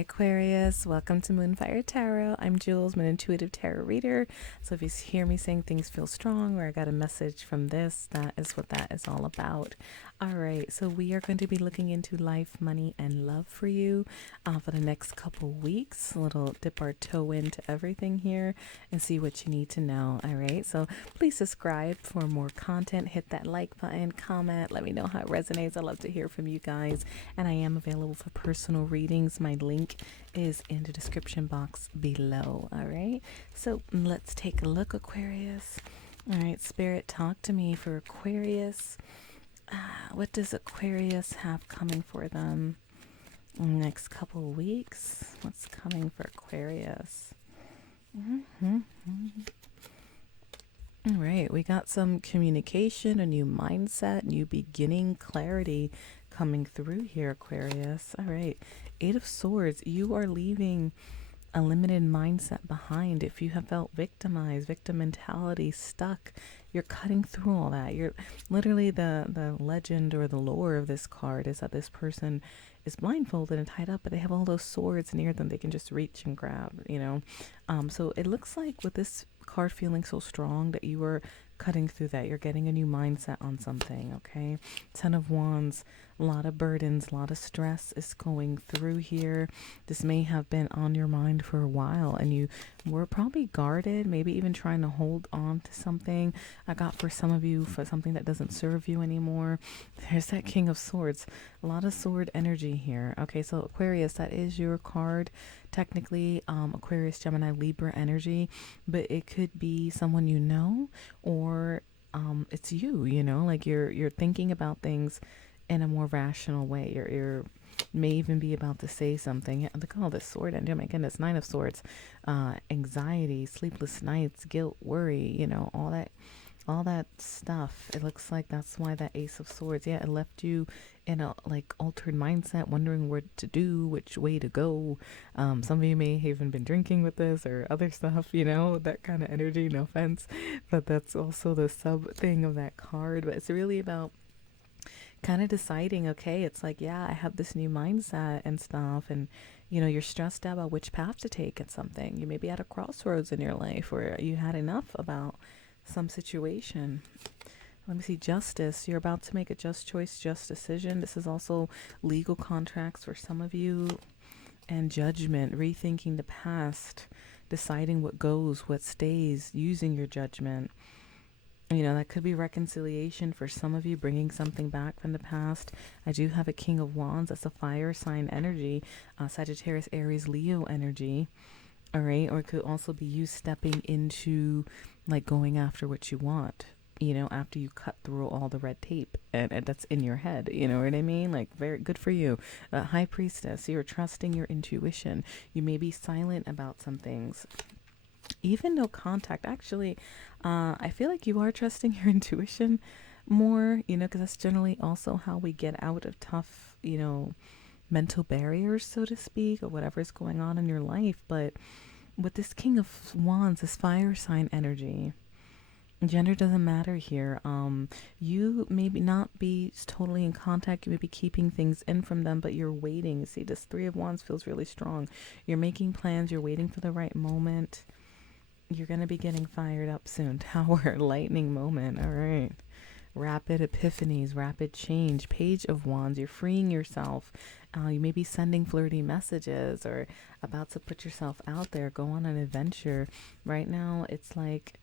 Aquarius. Welcome to Moonfire Tarot. I'm Jules, I'm an intuitive tarot reader. So if you hear me saying things feel strong or I got a message from this, that is what that is all about. All right, so we are going to be looking into life, money, and love for you for the next couple weeks. A little dip our toe into everything here and see what you need to know. All right, so please subscribe for more content. Hit that like button, comment, let me know how it resonates. I love to hear from you guys. And I am available for personal readings. My link is in the description box below. All right, so let's take a look, Aquarius. All right, Spirit, talk to me for Aquarius. What does Aquarius have coming for them in the next couple of weeks? What's coming for Aquarius? All right, we got some communication, a new mindset, new beginning, clarity coming through here, Aquarius. All right, Eight of Swords. You are leaving a limited mindset behind. If you have felt victimized, victim mentality, stuck, you're cutting through all that. You're literally the legend or the lore of this card is that this person is blindfolded and tied up, but they have all those swords near them they can just reach and grab, so it looks like with this card feeling so strong that you are cutting through that. You're getting a new mindset on something, okay? Ten of Wands, a lot of burdens, a lot of stress is going through here. This may have been on your mind for a while and you were probably guarded, maybe even trying to hold on to something. I got for some of you for something that doesn't serve you anymore. There's that King of Swords, a lot of sword energy here. Okay, so Aquarius, that is your card. Technically, Aquarius, Gemini, Libra energy, but it could be someone you know, or it's you, like you're thinking about things in a more rational way. You're may even be about to say something. Yeah, look at all this sword energy. Oh my goodness, Nine of Swords, anxiety, sleepless nights, guilt, worry, all that stuff. It looks like that's why that Ace of Swords, yeah, it left you in a like altered mindset, wondering what to do, which way to go. Some of you may have even been drinking with this or other stuff, that kind of energy. No offense, but that's also the sub thing of that card. But it's really about kind of deciding, okay, it's like, yeah, I have this new mindset and stuff, and you're stressed out about which path to take at something. You may be at a crossroads in your life where you had enough about some situation. Let me see, justice. You're about to make a just choice, just decision. This is also legal contracts for some of you, and judgment, rethinking the past, deciding what goes, what stays, using your judgment. That could be reconciliation for some of you, bringing something back from the past. I do have a King of Wands. That's a fire sign energy, Sagittarius, Aries, Leo energy. All right. Or it could also be you stepping into like going after what you want, after you cut through all the red tape and that's in your head. You know what I mean? Like, very good for you. High Priestess, you're trusting your intuition. You may be silent about some things. Even no contact. Actually, I feel like you are trusting your intuition more, because that's generally also how we get out of tough, mental barriers, so to speak, or whatever's going on in your life. But with this King of Wands, this fire sign energy, gender doesn't matter here. You maybe not be totally in contact. You may be keeping things in from them, but you're waiting. See, this Three of Wands feels really strong. You're making plans. You're waiting for the right moment. You're going to be getting fired up soon. Tower, lightning moment. All right. Rapid epiphanies, rapid change. Page of Wands, you're freeing yourself. You may be sending flirty messages or about to put yourself out there, go on an adventure. Right now, it's like,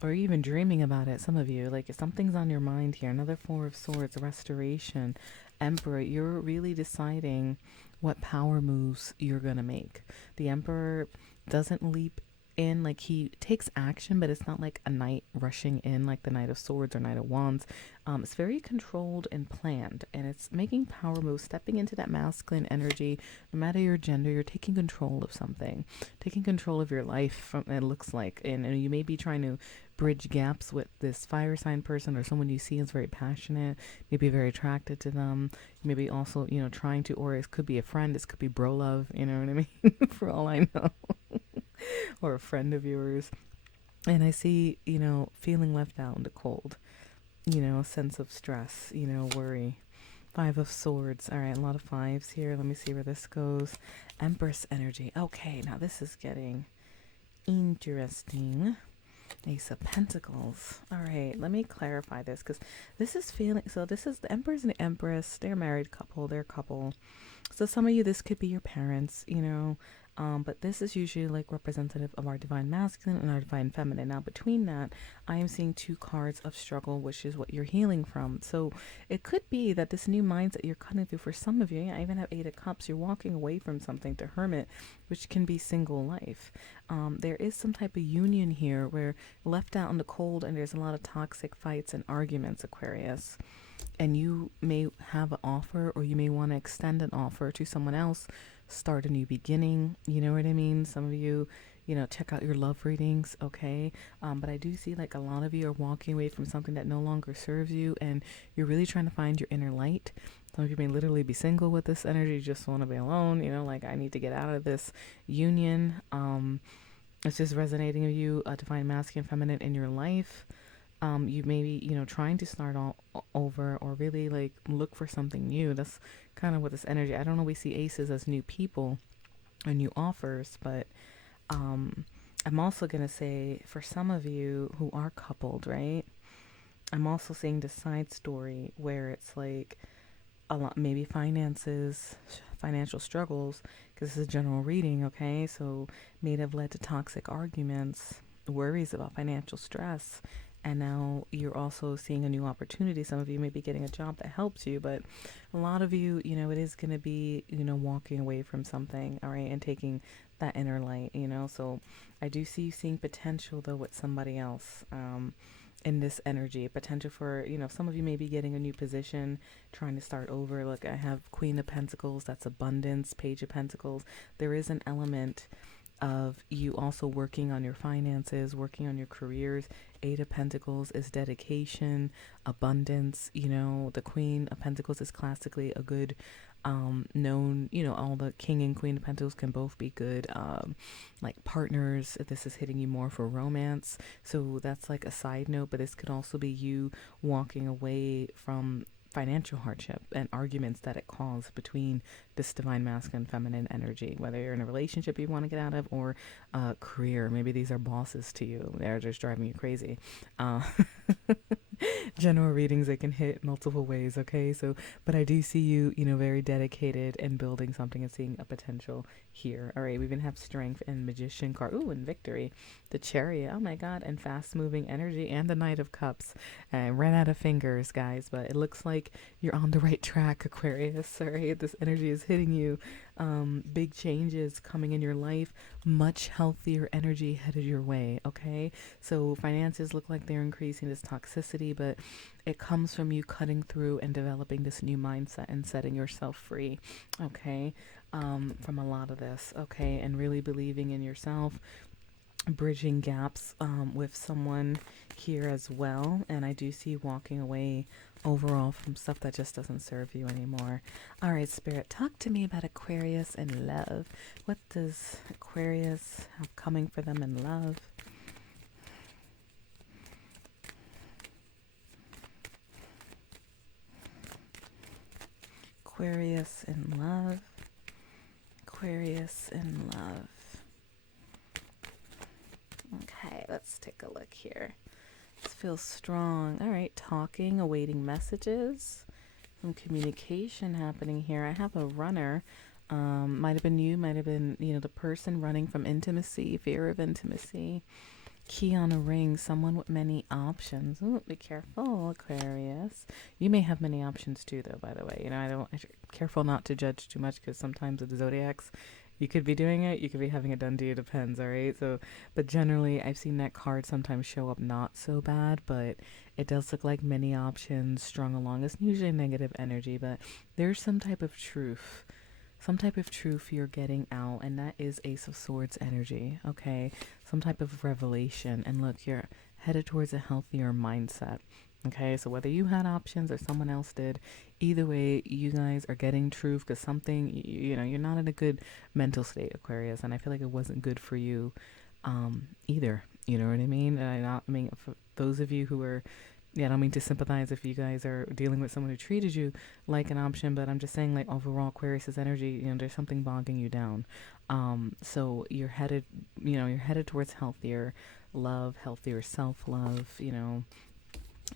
or even dreaming about it, some of you, like if something's on your mind here. Another Four of Swords, restoration. Emperor, you're really deciding what power moves you're going to make. The Emperor doesn't leap in, like he takes action, but it's not like a knight rushing in like the Knight of Swords or Knight of Wands. It's very controlled and planned, and it's making power moves, stepping into that masculine energy. No matter your gender, you're taking control of something, taking control of your life, from it looks like. And you may be trying to bridge gaps with this fire sign person or someone you see is very passionate, maybe very attracted to them. You may be also, trying to, or it could be a friend, this could be bro love, you know what I mean? For all I know. Or a friend of yours. And I see, feeling left out in the cold, a sense of stress, worry. Five of Swords. All right, a lot of fives here. Let me see where this goes. Empress energy. Okay, now this is getting interesting. Ace of Pentacles. All right, let me clarify this because this is feeling. So this is the Emperor's and the Empress. They're a married couple. They're a couple. So some of you, this could be your parents, you know, but this is usually like representative of our divine masculine and our divine feminine. Now, between that, I am seeing two cards of struggle, which is what you're healing from. So it could be that this new mindset you're cutting through for some of you, yeah, I even have Eight of Cups, you're walking away from something to Hermit, which can be single life. There is some type of union here where left out in the cold and there's a lot of toxic fights and arguments, Aquarius, and you may have an offer or you may want to extend an offer to someone else, start a new beginning, you know what I mean? Some of you, you know, check out your love readings, okay? But I do see like a lot of you are walking away from something that no longer serves you and you're really trying to find your inner light. Some of you may literally be single with this energy, just want to be alone, you know, like I need to get out of this union. It's just resonating with you, divine masculine, feminine in your life. You may be, you know, trying to start all over or really like look for something new. That's kind of what this energy. I don't know. We see aces as new people or new offers, but I'm also gonna say for some of you who are coupled, right? I'm also seeing the side story where it's like a lot, maybe finances, financial struggles, because this is a general reading, okay? So may have led to toxic arguments, worries about financial stress, and now you're also seeing a new opportunity. Some of you may be getting a job that helps you, but a lot of you, you know, it is going to be, you know, walking away from something, all right, and taking that inner light, you know. So I do see you seeing potential though with somebody else. In this energy, potential for, you know, some of you may be getting a new position, trying to start over. Look, I have Queen of Pentacles, that's abundance, Page of Pentacles. There is an element of you also working on your finances, working on your careers. Eight of Pentacles is dedication, abundance. You know, the Queen of Pentacles is classically a good known, you know, all the King and Queen of Pentacles can both be good like partners. This is hitting you more for romance, so that's like a side note, but this could also be you walking away from financial hardship and arguments that it caused between this divine masculine feminine energy, whether you're in a relationship you want to get out of or a career. Maybe these are bosses to you, they're just driving you crazy. General readings, they can hit multiple ways, okay? So but I do see you, you know, very dedicated and building something and seeing a potential here. All right, we even have strength and magician card. Ooh, and victory, the chariot, oh my god, and fast moving energy, and the Knight of Cups. I ran out of fingers, guys, but it looks like you're on the right track, Aquarius. Sorry, this energy is hitting you. Big changes coming in your life, much healthier energy headed your way, okay? So finances look like they're increasing, this toxicity, but it comes from you cutting through and developing this new mindset and setting yourself free, okay? From a lot of this, okay? And really believing in yourself, bridging gaps with someone here as well. And I do see walking away overall from stuff that just doesn't serve you anymore. All right, Spirit, talk to me about Aquarius and love. What does Aquarius have coming for them in love? Aquarius in love. Aquarius in love. Okay, let's take a look here. This feels strong. All right, talking, awaiting messages, some communication happening here. I have a runner. Might have been you, might have been, you know, the person running from intimacy, fear of intimacy. Key on a ring, someone with many options. Ooh, be careful, Aquarius. You may have many options too, though, by the way. You know, careful not to judge too much, because sometimes with the zodiacs, you could be doing it, you could be having it done to you, depends, all right? So, but generally, I've seen that card sometimes show up not so bad, but it does look like many options strung along. It's usually negative energy, but there's some type of truth. Some type of truth you're getting out, and that is Ace of Swords energy, okay? Some type of revelation, and look, you're headed towards a healthier mindset, okay? So whether you had options or someone else did, either way, you guys are getting truth, because something, you know, you're not in a good mental state, Aquarius, and I feel like it wasn't good for you either, you know what I mean? And I mean, for those of you who are Yeah, I don't mean to sympathize if you guys are dealing with someone who treated you like an option, but I'm just saying, like, overall, Aquarius's energy, there's something bogging you down. So you're headed, you're headed towards healthier love, healthier self-love.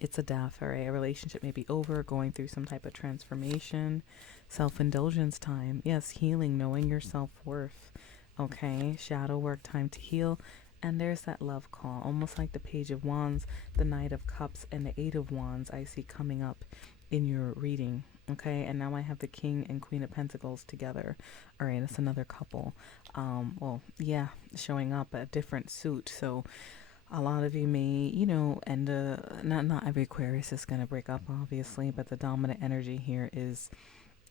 It's a death, all right? A relationship may be over, going through some type of transformation, self-indulgence time. Yes, healing, knowing your self-worth. Okay, shadow work, time to heal. And there's that love call, almost like the Page of Wands, the Knight of Cups, and the Eight of Wands I see coming up in your reading. Okay, and now I have the King and Queen of Pentacles together. All right, that's another couple. Well, yeah, showing up a different suit. So a lot of you may, and not every Aquarius is going to break up, obviously, but the dominant energy here is,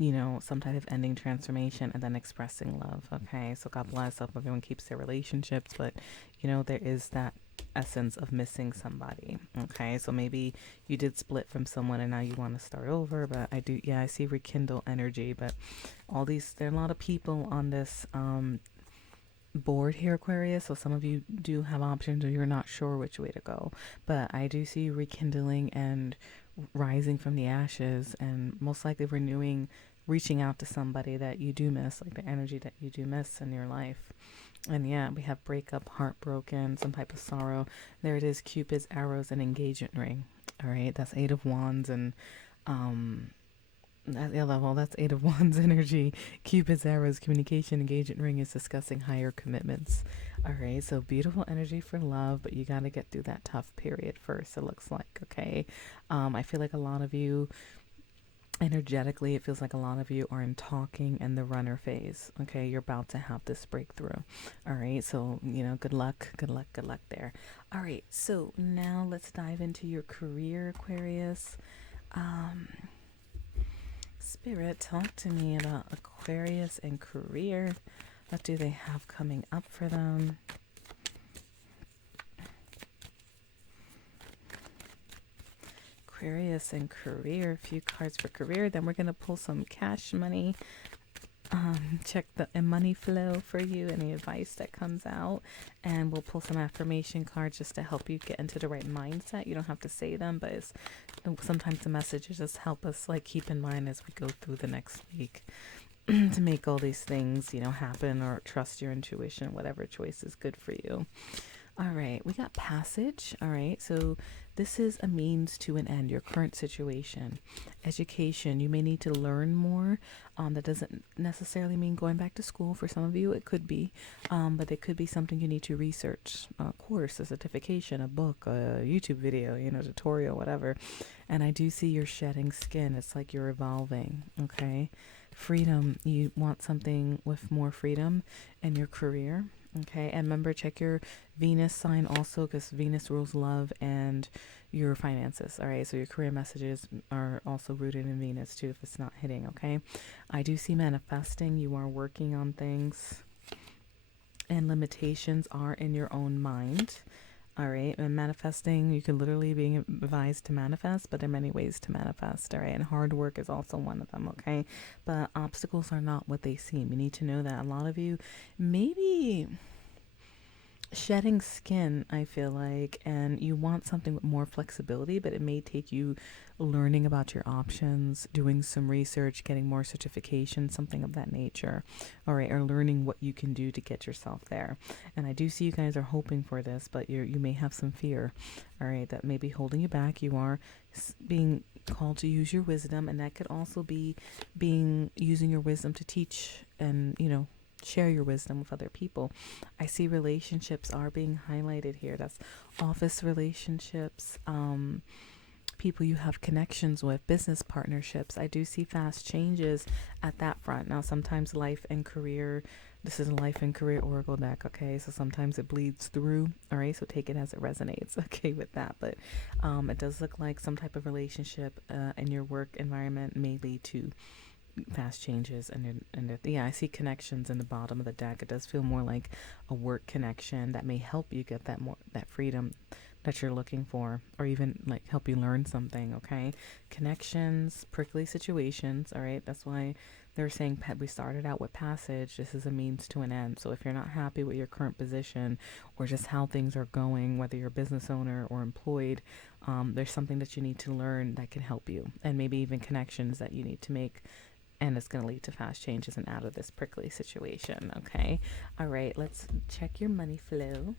some type of ending, transformation, and then expressing love. Okay, so God bless. Hope everyone keeps their relationships, but there is that essence of missing somebody. Okay, so maybe you did split from someone and now you want to start over, but I see rekindle energy. But there are a lot of people on this board here, Aquarius, so some of you do have options or you're not sure which way to go, but I do see rekindling and rising from the ashes, and most likely renewing, reaching out to somebody that you do miss, like the energy that you do miss in your life. And yeah, we have breakup, heartbroken, some type of sorrow. There it is, Cupid's arrows and engagement ring. All right, that's Eight of Wands, and at the level, that's Eight of Wands energy. Cupid's arrows, communication, engagement ring is discussing higher commitments. All right, so beautiful energy for love, but you got to get through that tough period first, it looks like, okay? I feel like a lot of you, energetically, it feels like a lot of you are in talking and the runner phase, okay? You're about to have this breakthrough. All right, so, good luck, good luck, good luck there. All right, so now let's dive into your career, Aquarius. Spirit, talk to me about Aquarius and career. What do they have coming up for them? Aquarius and career. A few cards for career. Then we're going to pull some cash money. Check the money flow for you, any advice that comes out, and we'll pull some affirmation cards just to help you get into the right mindset. You don't have to say them, but sometimes the messages just help us keep in mind as we go through the next week to make all these things happen, or trust your intuition, whatever choice is good for you. All right, we got passage. All right, so this is a means to an end, your current situation. Education, you may need to learn more. That doesn't necessarily mean going back to school. For some of you, it could be, but it could be something you need to research. A course, a certification, a book, a YouTube video, tutorial, whatever. And I do see you're shedding skin. It's like you're evolving, okay? Freedom, you want something with more freedom in your career. Okay, and remember, check your Venus sign also, because Venus rules love and your finances. All right, so your career messages are also rooted in Venus too, if it's not hitting. Okay, I do see manifesting. You are working on things, and limitations are in your own mind. All right, and manifesting, you can literally be advised to manifest, but there are many ways to manifest. All right, and hard work is also one of them. Okay, but obstacles are not what they seem. You need to know that. A lot of you maybe shedding skin, I feel like, and you want something with more flexibility, but it may take you learning about your options, doing some research, getting more certification, something of that nature. All right, or learning what you can do to get yourself there. And I do see you guys are hoping for this, but you may have some fear, all right, that may be holding you back. You are being called to use your wisdom, and that could also be using your wisdom to teach and share your wisdom with other people. I see relationships are being highlighted here. That's office relationships, people you have connections with, business partnerships. I do see fast changes at that front. Now, sometimes life and career, this is a life and career oracle deck, okay? So sometimes it bleeds through, all right? So take it as it resonates, okay, with that. But it does look like some type of relationship in your work environment may lead to fast changes, and yeah, I see connections in the bottom of the deck. It does feel more like a work connection that may help you get that freedom that you're looking for, or even help you learn something. Okay, connections, prickly situations. All right, that's why they're saying we started out with passage. This is a means to an end. So if you're not happy with your current position or just how things are going, whether you're a business owner or employed, there's something that you need to learn that can help you, and maybe even connections that you need to make, and it's going to lead to fast changes and out of this prickly situation. Okay. All right. Let's check your money flow.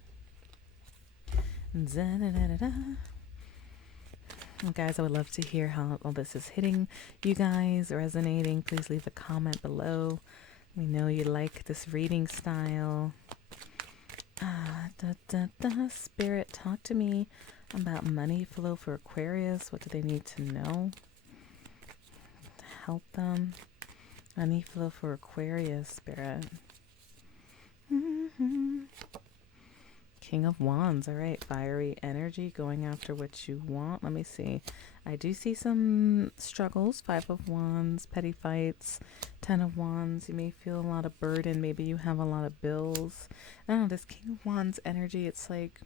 Da-da-da-da-da. Well, guys, I would love to hear how all this is hitting you guys, resonating. Please leave a comment below. We know you like this reading style. Spirit, talk to me about money flow for Aquarius. What do they need to know to help them? Money flow for Aquarius, Spirit. King of Wands. All right. Fiery energy, going after what you want. Let me see. I do see some struggles. 5 of Wands, petty fights, 10 of Wands. You may feel a lot of burden. Maybe you have a lot of bills. I don't know. This King of Wands energy, it's like,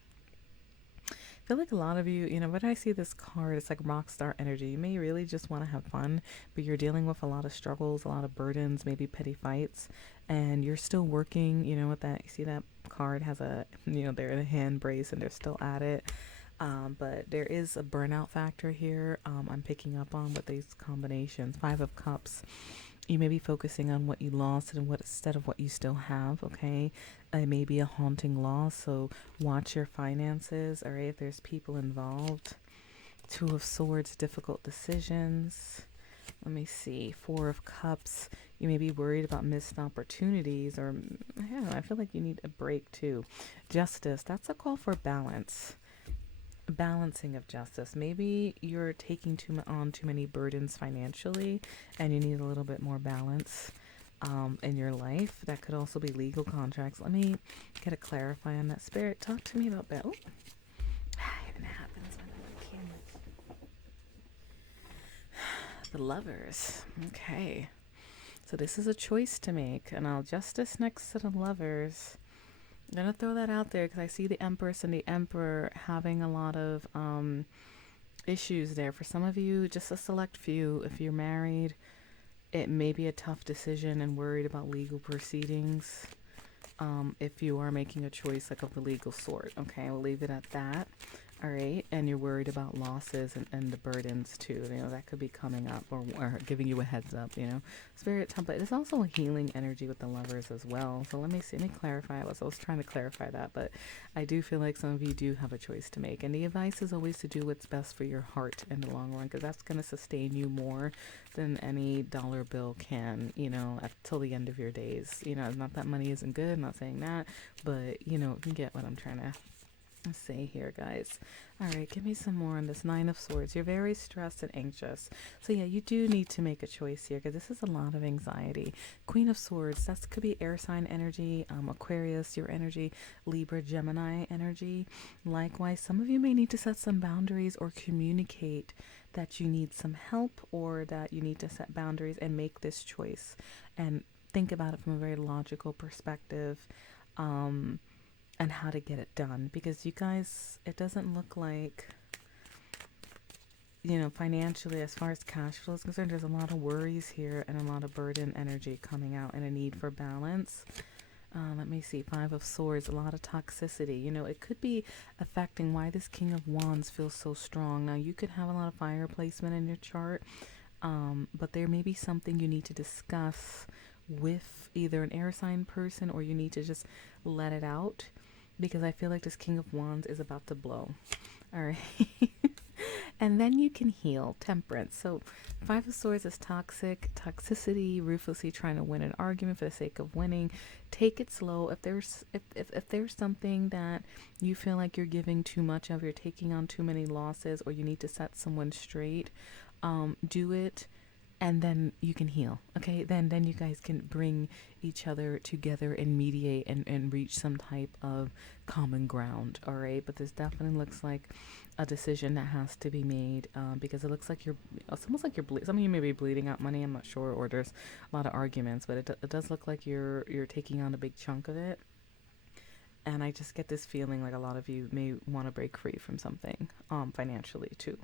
I feel like a lot of you, when I see this card, it's like rock star energy. You may really just want to have fun, but you're dealing with a lot of struggles, a lot of burdens, maybe petty fights, and you're still working, with that. You see that card has a, they're in a hand brace and they're still at it. But there is a burnout factor here. I'm picking up on with these combinations. 5 of Cups. You may be focusing on what you lost and what instead of what you still have, okay? It may be a haunting loss, so watch your finances, all right? If there's people involved. 2 of Swords, difficult decisions. Let me see. 4 of Cups. You may be worried about missed opportunities, or I don't know, I feel like you need a break too. Justice, that's a call for balance. Balancing of justice. Maybe you're taking on too many burdens financially and you need a little bit more balance in your life. That could also be legal contracts. Let me get a clarify on that. Spirit, talk to me about that. Oh, it happens when I'm on camera. The Lovers. Okay, so this is a choice to make, and I'll justice next to the Lovers. I'm going to throw that out there because I see the Empress and the Emperor having a lot of issues there. For some of you, just a select few, if you're married, it may be a tough decision and worried about legal proceedings if you are making a choice like of the legal sort. Okay, we'll leave it at that. All right, and you're worried about losses and the burdens too. That could be coming up or giving you a heads up. Spirit template. There's also a healing energy with the Lovers as well. So let me clarify. I was trying to clarify that, but I do feel like some of you do have a choice to make, and the advice is always to do what's best for your heart in the long run, because that's going to sustain you more than any dollar bill can. Till the end of your days. Not that money isn't good. I'm not saying that, but you get what I'm trying to say here, guys. All right, give me some more on this 9 of Swords. You're very stressed and anxious, so yeah, you do need to make a choice here because this is a lot of anxiety. Queen of Swords, that could be air sign energy, Aquarius, your energy, Libra, Gemini energy. Likewise, some of you may need to set some boundaries or communicate that you need some help or that you need to set boundaries and make this choice and think about it from a very logical perspective. And how to get it done, because you guys, it doesn't look like, financially, as far as cash flow is concerned, there's a lot of worries here and a lot of burden energy coming out and a need for balance. Let me see. 5 of Swords, a lot of toxicity. It could be affecting why this King of Wands feels so strong. Now, you could have a lot of fire placement in your chart, but there may be something you need to discuss with either an air sign person, or you need to just let it out, because I feel like this King of Wands is about to blow. All right. And then you can heal. Temperance. So 5 of Swords is toxicity, ruthlessly trying to win an argument for the sake of winning. Take it slow. If there's something that you feel like you're giving too much of, you're taking on too many losses, or you need to set someone straight, do it. And then you can heal. Okay, then you guys can bring each other together and mediate and reach some type of common ground. All right, but this definitely looks like a decision that has to be made, because it looks like it's almost like some of you may be bleeding out money. I'm not sure, or there's a lot of arguments, but it does look like you're taking on a big chunk of it. And I just get this feeling like a lot of you may want to break free from something, financially too,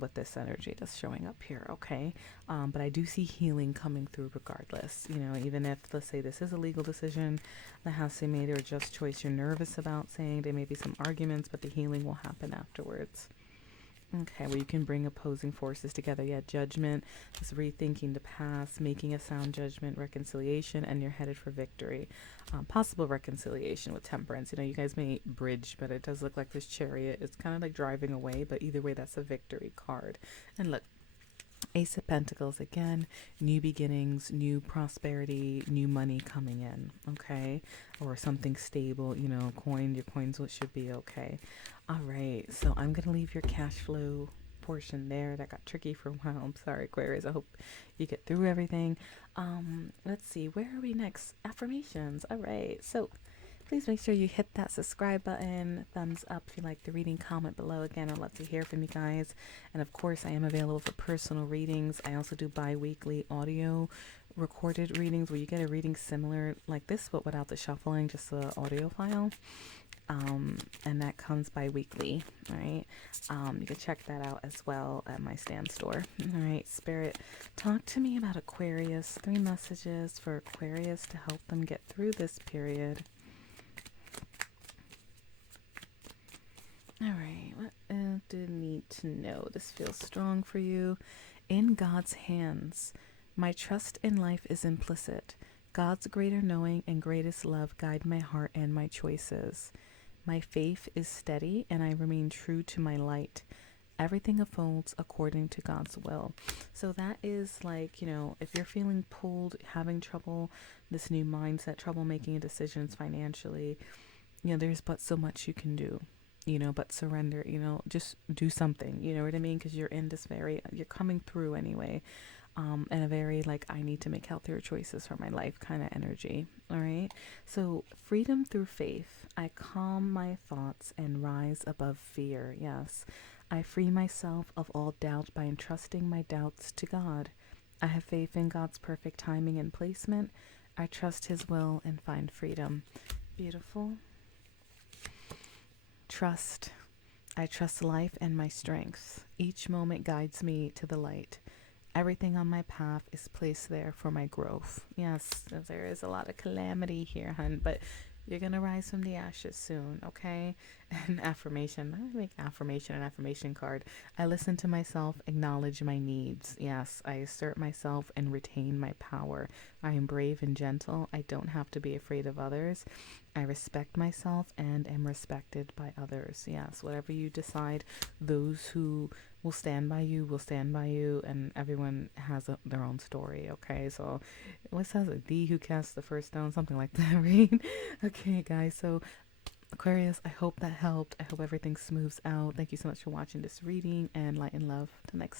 with this energy that's showing up here, okay? But I do see healing coming through regardless. You know, even if, let's say, this is a legal decision that has to be made, or a just choice you're nervous about saying, there may be some arguments, but the healing will happen afterwards. Okay, well, you can bring opposing forces together. Yeah, judgment is rethinking the past, making a sound judgment, reconciliation, and you're headed for victory. Possible reconciliation with temperance. You know, you guys may bridge, but it does look like this chariot is kind of like driving away, but either way, that's a victory card. And look, Ace of Pentacles again, new beginnings, new prosperity, new money coming in, okay? Or something stable, you know, your coins should be okay. All right, so I'm going to leave your cash flow portion there. That got tricky for a while. I'm sorry, Aquarius. I hope you get through everything. Let's see, where are we next? Affirmations. All right, so please make sure you hit that subscribe button, thumbs up if you like the reading, comment below. Again, I'd love to hear from you guys. And of course, I am available for personal readings. I also do bi-weekly audio recorded readings where you get a reading similar like this, but without the shuffling, just the audio file. And that comes bi-weekly. All right. You can check that out as well at my stand store. All right, Spirit, talk to me about Aquarius. 3 messages for Aquarius to help them get through this period. All right, what do you need to know? This feels strong for you. In God's hands, my trust in life is implicit. God's greater knowing and greatest love guide my heart and my choices. My faith is steady and I remain true to my light. Everything unfolds according to God's will. So that is like, you know, if you're feeling pulled, having trouble, this new mindset, trouble making decisions financially, you know, there's but so much you can do, you know, but surrender, you know, just do something, you know what I mean? Because you're in this you're coming through anyway, and a very like, I need to make healthier choices for my life kind of energy. All right. So freedom through faith. I calm my thoughts and rise above fear. Yes. I free myself of all doubt by entrusting my doubts to God. I have faith in God's perfect timing and placement. I trust His will and find freedom. Beautiful. Trust. I trust life and my strength. Each moment guides me to the light. Everything on my path is placed there for my growth. Yes, there is a lot of calamity here, hun, but you're going to rise from the ashes soon, okay? And affirmation. I'm going to make affirmation an affirmation card. I listen to myself, acknowledge my needs. Yes, I assert myself and retain my power. I am brave and gentle. I don't have to be afraid of others. I respect myself and am respected by others. Yes, whatever you decide, those who will stand by you, and everyone has their own story, okay? So what says it? Thee who casts the first stone, something like that, right? Okay, guys, so Aquarius, I hope that helped. I hope everything smooths out. Thank you so much for watching this reading, and light and love. Till next time.